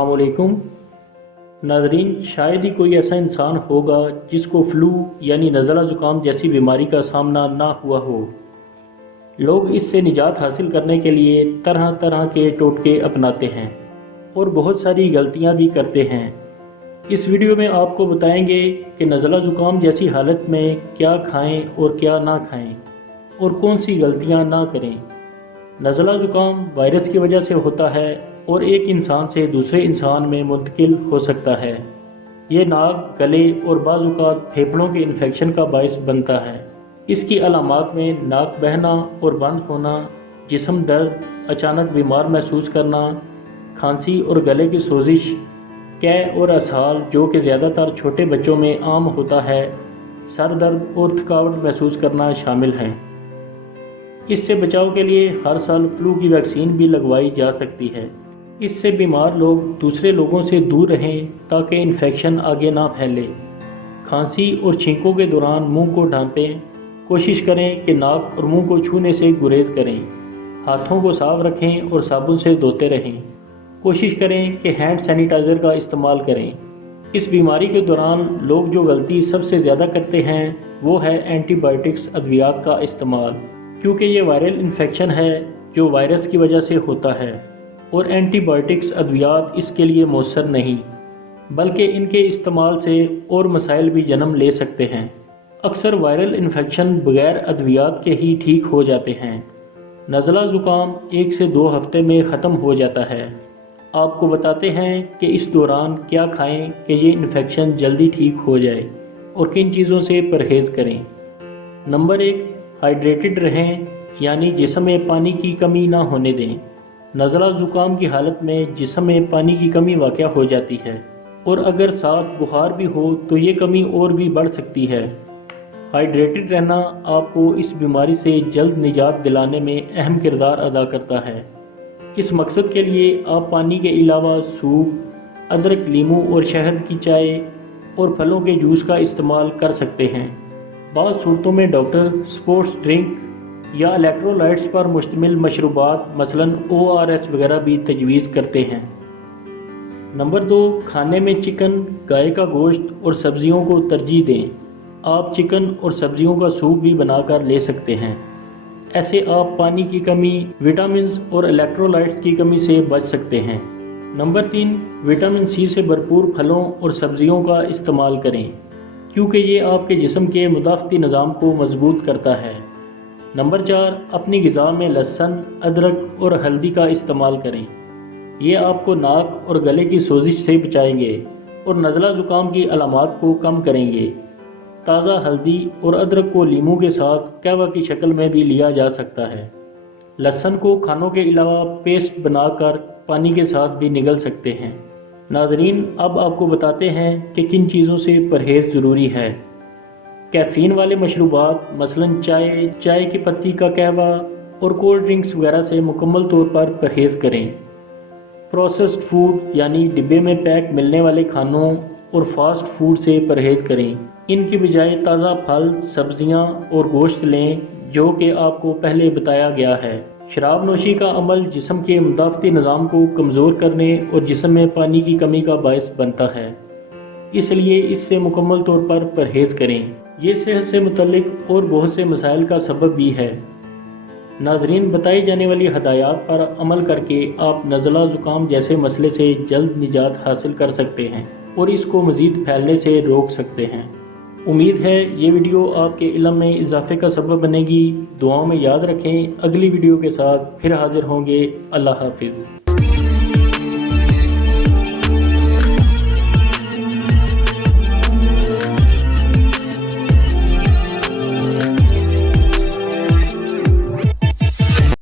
अस्सलाम वालेकुम नाज़रीन, शायद ही कोई ऐसा इंसान होगा जिसको फ्लू यानी नज़ला ज़ुकाम जैसी बीमारी का सामना ना हुआ हो। लोग इससे निजात हासिल करने के लिए तरह तरह के टोटके अपनाते हैं और बहुत सारी गलतियां भी करते हैं। इस वीडियो में आपको बताएंगे कि नज़ला ज़ुकाम जैसी हालत में क्या खाएं और क्या ना खाएं और कौन सी गलतियां ना करें। नज़ला ज़ुकाम वायरस की वजह से होता है और एक इंसान से दूसरे इंसान में मुंतकिल हो सकता है। ये नाक, गले और बाज़ औक़ात फेफड़ों के इन्फेक्शन का बायस बनता है। इसकी अलामात में नाक बहना और बंद होना, जिस्म दर्द, अचानक बीमार महसूस करना, खांसी और गले की सोजिश, कै और असहाल जो कि ज़्यादातर छोटे बच्चों में आम होता है, सर दर्द और थकावट महसूस करना शामिल हैं। इससे बचाव के लिए हर साल फ्लू की वैक्सीन भी लगवाई जा सकती है। इससे बीमार लोग दूसरे लोगों से दूर रहें ताकि इन्फेक्शन आगे ना फैले। खांसी और छींकों के दौरान मुंह को ढांपें। कोशिश करें कि नाक और मुंह को छूने से गुरेज करें। हाथों को साफ रखें और साबुन से धोते रहें। कोशिश करें कि हैंड सैनिटाइज़र का इस्तेमाल करें। इस बीमारी के दौरान लोग जो गलती सबसे ज़्यादा करते हैं वो है एंटीबायोटिक्स अद्वियात का इस्तेमाल, क्योंकि ये वायरल इन्फेक्शन है जो वायरस की वजह से होता है और एंटीबायोटिक्स अद्वियात इसके लिए मौसर नहीं, बल्कि इनके इस्तेमाल से और मसाइल भी जन्म ले सकते हैं। अक्सर वायरल इन्फेक्शन बगैर अद्वियात के ही ठीक हो जाते हैं। नज़ला ज़ुकाम 1 से 2 हफ्ते में ख़त्म हो जाता है। आपको बताते हैं कि इस दौरान क्या खाएं कि ये इन्फेक्शन जल्दी ठीक हो जाए और किन चीज़ों से परहेज़ करें। नंबर 1, हाइड्रेटेड रहें, यानी जिस्म में पानी की कमी ना होने दें। नज़ला ज़ुकाम की हालत में जिस्म में पानी की कमी वाक़या हो जाती है और अगर साथ बुखार भी हो तो ये कमी और भी बढ़ सकती है। हाइड्रेटेड रहना आपको इस बीमारी से जल्द निजात दिलाने में अहम किरदार अदा करता है। इस मकसद के लिए आप पानी के अलावा सूप, अदरक, लीमू और शहद की चाय और फलों के जूस का इस्तेमाल कर सकते हैं। बाज़ सूरतों में डॉक्टर स्पोर्ट्स ड्रिंक या इलेक्ट्रोलाइट्स पर मुश्तमिल मशरूबात मसलन ORS वगैरह भी तजवीज़ करते हैं। नंबर 2, खाने में चिकन, गाय का गोश्त और सब्जियों को तरजीह दें। आप चिकन और सब्जियों का सूप भी बनाकर ले सकते हैं। ऐसे आप पानी की कमी, विटामिन्स और इलेक्ट्रोलाइट्स की कमी से बच सकते हैं। नंबर 3, विटामिन C से भरपूर फलों और सब्जियों का इस्तेमाल करें, क्योंकि ये आपके जिस्म के मुदाफ़ती निज़ाम को मजबूत करता है। नंबर 4, अपनी ग़िज़ा में लहसुन, अदरक और हल्दी का इस्तेमाल करें। ये आपको नाक और गले की सोजिश से बचाएंगे और नज़ला ज़ुकाम की अलामात को कम करेंगे। ताज़ा हल्दी और अदरक को लीमू के साथ कहवा की शक्ल में भी लिया जा सकता है। लहसुन को खानों के अलावा पेस्ट बनाकर पानी के साथ भी निगल सकते हैं। नाज़रीन, अब आपको बताते हैं कि किन चीज़ों से परहेज़ ज़रूरी है। कैफ़ीन वाले मशरूबात मसलन चाय की पत्ती का कहवा और कोल्ड ड्रिंक्स वगैरह से मुकम्मल तौर पर परहेज़ करें। प्रोसेस्ड फूड यानी डिब्बे में पैक मिलने वाले खानों और फास्ट फूड से परहेज़ करें। इनकी बजाय ताज़ा फल, सब्जियां और गोश्त लें, जो कि आपको पहले बताया गया है। शराब नोशी का अमल जिस्म के मुदाफ़ती निज़ाम को कमज़ोर करने और जिस्म में पानी की कमी का बायस बनता है, इसलिए इससे मुकम्मल तौर पर परहेज़ करें। ये सेहत से मुतल्लिक और बहुत से मसाइल का सबब भी है। नाज़रीन, बताई जाने वाली हदायत पर अमल करके आप नज़ला ज़ुकाम जैसे मसले से जल्द निजात हासिल कर सकते हैं और इसको मज़ीद फैलने से रोक सकते हैं। उम्मीद है ये वीडियो आपके इल्म में इजाफे का सबब बनेगी। दुआओं में याद रखें। अगली वीडियो के साथ फिर हाजिर होंगे। अल्लाह हाफिज़।